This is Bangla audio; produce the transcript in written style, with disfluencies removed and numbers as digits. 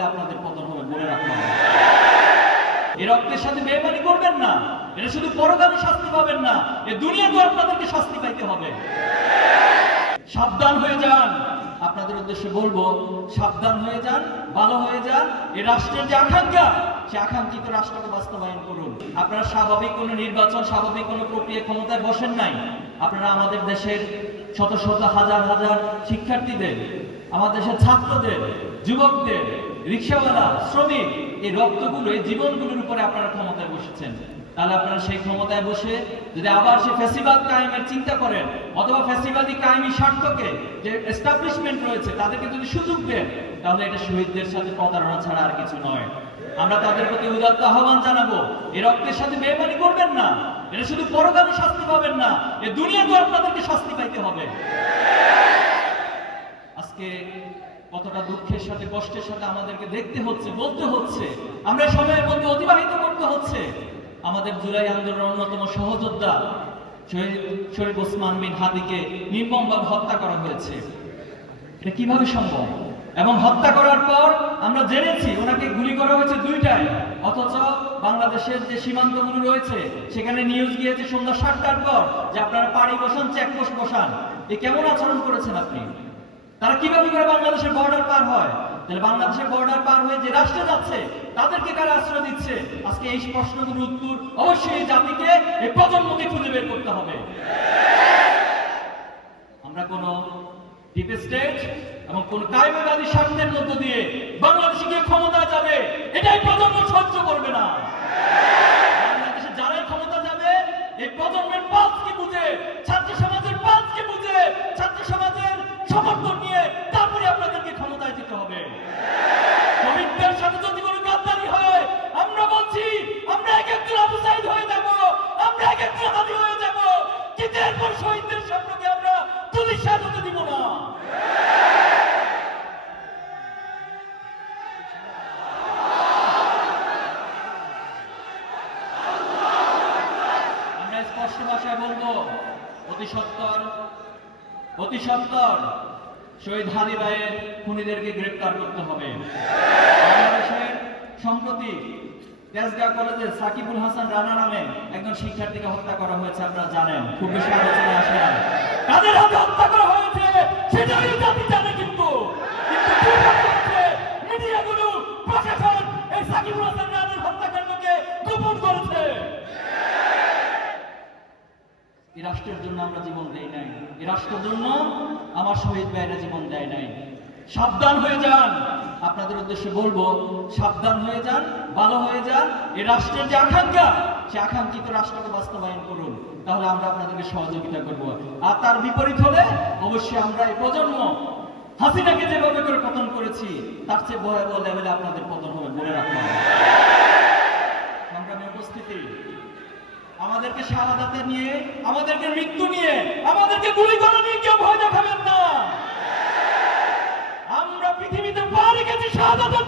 লেভেলে আপনাদের পতন হবে, বলে রাখলাম। এই রক্তের সাথে বেইমানি করবেন না। এটা শুধু পরকালে শাস্তি পাবেন না, এই দুনিয়াতেও আপনাদেরকে শাস্তি পাইতে হবে। সাবধান হয়ে যান। আপনাদের উদ্দেশ্যে বলবো, সাবধান হয়ে যান, ভালো হয়ে যান। এই রাষ্ট্রের যে আকাঙ্ক্ষা, সে আকাঙ্ক্ষিত রাষ্ট্রকে বাস্তবায়ন করুন। আপনারা স্বাভাবিক কোনো নির্বাচন, স্বাভাবিক কোনো প্রক্রিয়া ক্ষমতায় বসেন নাই। আপনারা আমাদের দেশের শত শত হাজার হাজার শিক্ষার্থীদের, আমাদের দেশের ছাত্রদের, যুবকদের, রিক্সাওয়ালা, শ্রমিক, এই রক্তগুলো, এই জীবনগুলোর উপরে আপনারা ক্ষমতায় বসেছেন। তাহলে আপনারা সেই ক্ষমতায় বসে যদি আবার সে ফ্যাসিবাদ কায়েমের চিন্তা করেন, অথবা ফ্যাসিবাদী কায়েমি স্বার্থকে যে এস্টাবলিশমেন্ট রয়েছে তাদেরকে যদি সুযোগ দেন, তাহলে এটা শহীদদের সাথে প্রতারণা ছাড়া আর কিছু নয়। আমরা তাদের প্রতি উদাত্ত আহ্বান জানাবো, এই রক্তের সাথে বেইমানি করবেন না। এটা শুধু পরকালে শাস্তি পাবেন না, এই দুনিয়াতেও আপনাদেরকে শাস্তি পাইতে হবে। আজকে কতটা দুঃখের সাথে, কষ্টের সাথে আমাদেরকে দেখতে হচ্ছে, বলতে হচ্ছে, আমরা সময়ের মধ্যে অতিবাহিত করতে হচ্ছে। আমাদের জুলাই আন্দোলনের অন্যতম সহযোদ্ধা শরীফ ওসমান বিন হাদিকে নির্মমভাবে হত্যা করা হয়েছে। এটা কিভাবে সম্ভব? এবং হত্যা করার পর আমরা জেনেছি ওনাকে গুলি করা হয়েছে 2টায়, অথচ বাংলাদেশের যে সীমান্তগুলো রয়েছে সেখানে নিউজ গিয়েছে সন্ধ্যা 7টার পর যে আপনারা পাড়ি বসান, চেকপোস্ট বসান। এ কেমন আচরণ করেছেন আপনি? তারা কিভাবে করে বাংলাদেশের বর্ডার পার হয়? তাহলে বাংলাদেশের বর্ডার পার হয়ে যে রাষ্ট্রে যাচ্ছে তাদেরকে কারা আশ্রয় দিচ্ছে? আজকে এই প্রশ্নগুলোর উত্তর অবশ্যই এই জাতিকে, এই প্রজন্মকে খুঁজে বের করতে হবে। আমরা কোন ডিপ স্টেট এবং কোন কায়েমবাদী স্বার্থের মধ্য দিয়ে বাংলাদেশে গিয়ে ক্ষমতা যাবে, এটাই প্রজন্ম সহ্য করবে না। বাংলাদেশে যারাই ক্ষমতা যাবে, এই প্রজন্মের পাঁচকে বুঝে, ছাত্র সমাজের পাঁচকে বুঝে, ছাত্র সমাজের সমর্থন নিয়ে তারপরে আপনাদেরকে ক্ষমতায় যেতে হবে। শহীদদের সাথে যদি কোনো গাদ্দারি হয়, আমরা বলছি আমরা এক একজন আবু সাঈদ হয়ে যাব, আমরা এক একজন হাদি হয়ে যাব, কিন্তু এরপর শহীদদের সামনে আমরা পুলিশ সাজাতে দিব না। আমরা স্পষ্ট ভাষায় বলবো, অতি সত্বর শহীদ হাদি ভাইয়ের খুনিদেরকে গ্রেফতার করতে হবে। বাংলাদেশের সম্প্রতি তেজগাঁও কলেজে সাকিবুল হাসান রানা নামে একজন শিক্ষার্থীকে হত্যা করা হয়েছে, আপনারা জানেন, খুব বেশি আলোচনায় আসে না। তাদের হাতে হত্যা করা হয়েছে সেটাই জাতি জানে, কিন্তু মিডিয়াগুলো, প্রশাসন এই সাকিবুল হাসান রানার হত্যাকাণ্ডকে গোপন করেছে। এই রাষ্ট্রের জন্য আমরা জীবন দেই নাই, এই রাষ্ট্রের জন্য আমার শহীদ ভাইয়েরা জীবন দেয় নাই। সাবধান হয়ে যান। আপনাদের উদ্দেশ্যে বলবো, সাবধান হয়ে যান, ভালো হয়ে যান। এই রাষ্ট্রের যে আকাঙ্ক্ষা, সে আকাঙ্ক্ষিত রাষ্ট্রকে বাস্তবায়ন করুন। তাহলে আমরা আপনাদেরকে সহযোগিতা করব। আর তার বিপরীত হলে অবশ্যই আমরা এই প্রজন্ম হাসিনাকে যেভাবে করে পতন করেছি তার চেয়ে ভয়াবহ লেভেলে আপনাদের পতন হবে, বলে রাখলাম। সংগ্রামী উপস্থিতি, আমাদেরকে শাহাদাতে নিয়ে, আমাদেরকে মৃত্যু নিয়ে, আমাদেরকে গুলি করা নিয়ে কেউ ভয় দেখাবেন না। আমরা পৃথিবীতে পা রেখেছি শাহাদাতের।